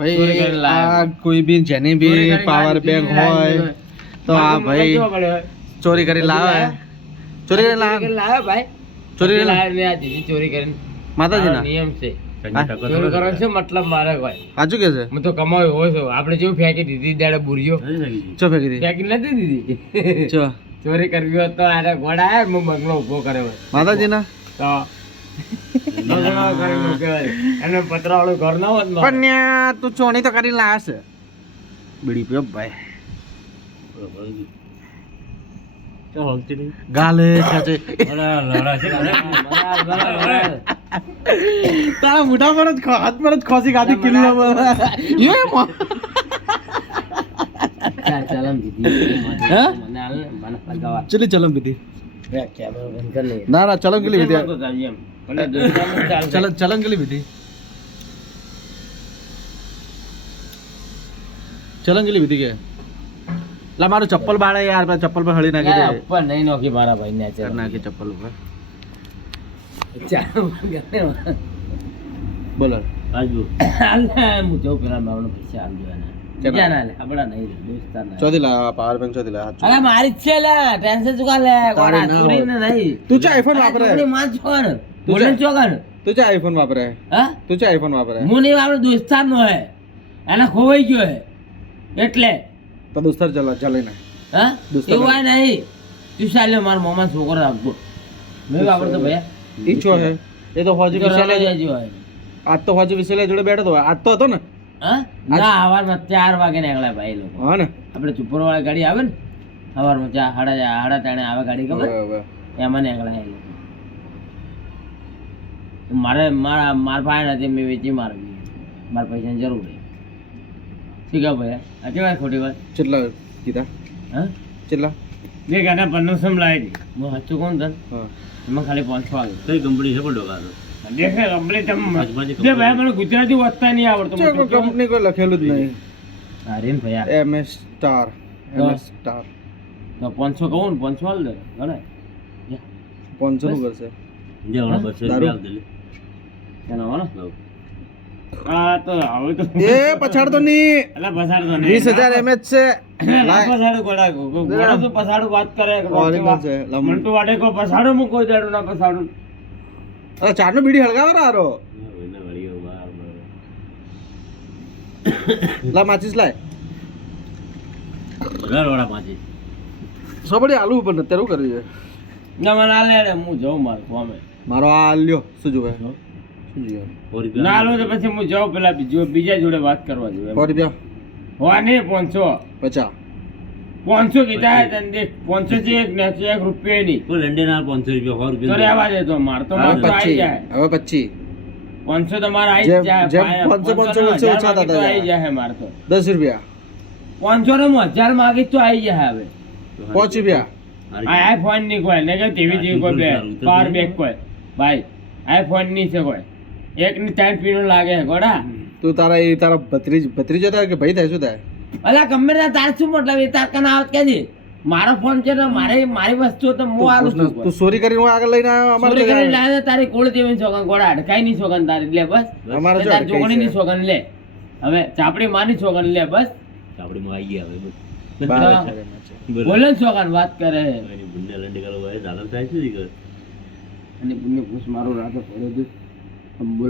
ભાઈ આ કોઈ બી જેની બી પાવર બેંક હોય તો આ ભાઈ ચોરી કરી લાવે ચોરી કરી લાવે ભાઈ ચોરી કરી લાવે લાવે આ દીદી ચોરી કરીને માતાજીના નિયમ છે ચોરી કરવાનો છે મતલબ મારે ભાઈ સાચું કે છે હું તો કમાવી હોય છું આપણે જેવું ફેંકી દીધી દાડે બુરીઓ ચો ફેંકી દી ફેંકી નથી દીધી ચો ચોરી કરવી હોત તો આને ઘોડા આવ્યા હું બંગલો ઉભો કર્યો હોય માતાજીના તો બંગલો કરીને ઊભો કર્યો. એને પતરાવાળું ઘર ના હોત ને. પણ ન્યા તું ચોરી તો કરી લાવે છે બીડી પીઓ ભાઈ ગાલે ખાચે તારા મોઢા પર જ હાથ પર જ ખોસી ગાધી કિલ્લો એ મો ચાલમ દીધી હે? મને હાલ ને મને લગાવા ચલી ચલમ પીધી કેમેરો બંધ કરી લે. ના ના ચલમ કેલી પીધી તો ચાલી એમ. ભલે દોસ્તારનું ચાલશે. ચલમ કેલી પીધી ચલમ કેલી પીધી કે લા મારું ચપ્પલ બાળે યાર પેલા ચપ્પલ પર હળી નાખી દે ઉપર નહીં નોખી મારા ભાઈ ને કર નાખી ચપ્પલ ઉપર બોલો હું જઉં પેલા મારો પૈસા આલજો એને. બીજા ના લે આપડા નહીં લે, દોસ્તાર ના લે. ચોથી લા પાવર બેંક ચોથી લા અરે મારી જ છે લે ટેન્શન ચુકા લે કોના ચોરીને નહીં તું ચા આઈફોન વાપરે ચોરી માં જ કોણ તું બોલે જા. ચોકન તું ચા આઈફોન વાપરે હા તું ચા આઈફોન વાપરે હું નહીં આપણો દોસ્તાર નો હે એને ખોવાઈ ગયો હે એટલે તો દોસ્તાર ચાલે ના હા દોસ્તાર એવું આ નહીં તું ચાલે મારા મામા છોકરો આપતો મેં વાપરતો ભૈયા ઈ છો હે એ તો હોજી વિશાલે જજો હે આજ તો હોજી વિશાલે જોડે બેઠો તો આજ તો હતો ને હા ના સવારમાં 4 વાગે નીકળ્યા ભાઈ લોકો હા ને આપણે ચુપર વાળી ગાડી આવે ને સવારમાં સાડા ત્રણે આવે ગાડી ખબર હવે એમાં નીકળ્યા એ લોકો મારા પાસે નથી મેં વેચી મારવી મારા પૈસાની જરૂર છે શું કહે ભાઈ સાચી વાત ખોટી વાત કેટલા કીધા હા કેટલા બે ગાડા 1500 લાવી દી હું સાચું કોણ તને હા એમાં ખાલી 500 આવે કઈ કંપની છે પણ ડોકાનો દેખે કંપની તમે ભાઈ મને ગુજરાતી વાંચતા નહીં આવડતું કંપની કોઈ લખેલું જ નહીં અરે ને ભૈયા MS સ્ટાર MS સ્ટાર તો 500 કહું ને 500 હાલ દે ગણાય 500 નું કરશે જે હમણાં બસો દારૂ? રૂપિયા આપી એનો હો ને આ તો હવે તો એ પછાડતો નહીં અલા પસાડતો નહીં 20,000 mAh છે પસાડું ગોડા તો પસાડું વાત કરે Original છે. મંટુ વાડે કો પસાડું હું કોઈ દાડું ના પસાડું અરે ચાર નો બીડી હળગાવો રારો એના વળીઓ વાર લા માચીસ લાય ઘરવાળા પાછી સોબડી આલુ ઉપર અત્યારે શું કર્યું છે ના મને આ લે હું જાઉં મારું કોમે મારો આ લ્યો શું જોવે શું જોઈએ ના લો તો પછી હું જાઉં પેલા બીજા જોડે વાત કરવા જોઈએ 100 રૂપિયા હોવા નહીં 500 50 500 કીધા હે તને દેખ 500 છે એક ને 1 રૂપિયા નહીં કોઈ લંડન આ 500 રૂપિયા 100 તો રૂપિયા રહેવા દે તો માર તો માર તો આવી જાય હવે 25 500 તો માર આવી જ જાય જેમ ભાઈ, 500 500 વચ્ચે હજાર ઓછા માગે તો થતા આવી જાય. જાય માર તો 10 રૂપિયા 500 નો 1000 માગી તો આવી જાય હવે 5 રૂપિયા આ આઈફોન ની કોઈ ને કે ટીવી જેવી કોઈ બે પાવર બેક કોઈ ભાઈ આઈફોન ની છે કોઈ એક ની 3 પીનો લાગે છે ગોડા તું તારા ભત્રીજો થાય કે ભાઈ થાય શું થાય અલા ગમે તે તાર શું મતલબ એ તાર કને આવત કે જી મારો ફોન છે ને મારી વસ્તુ તો હું આલું છું તું ચોરી કરીને હું આગળ લઈને આવ્યો અમારે ચોરી તો કરીને લાવે તારી કોળ જેવી સોગન ગોડા અડકાઈ ની સોગન તારી લે બસ અમારે જો તાર અડકાઈ જોગણી ની છે. સોગન લે હવે ચાપડી માની સોગન લે બસ આપણે માં આવી ગયા હવે બાર હા. છે. બોલે ને સોગન વાત કરે છે. એની બુંડે લંડે કરો ભાઈ દાદા થાય શું અને પુણ્ય પૂછ મારું રાતો પડ્યો બોલ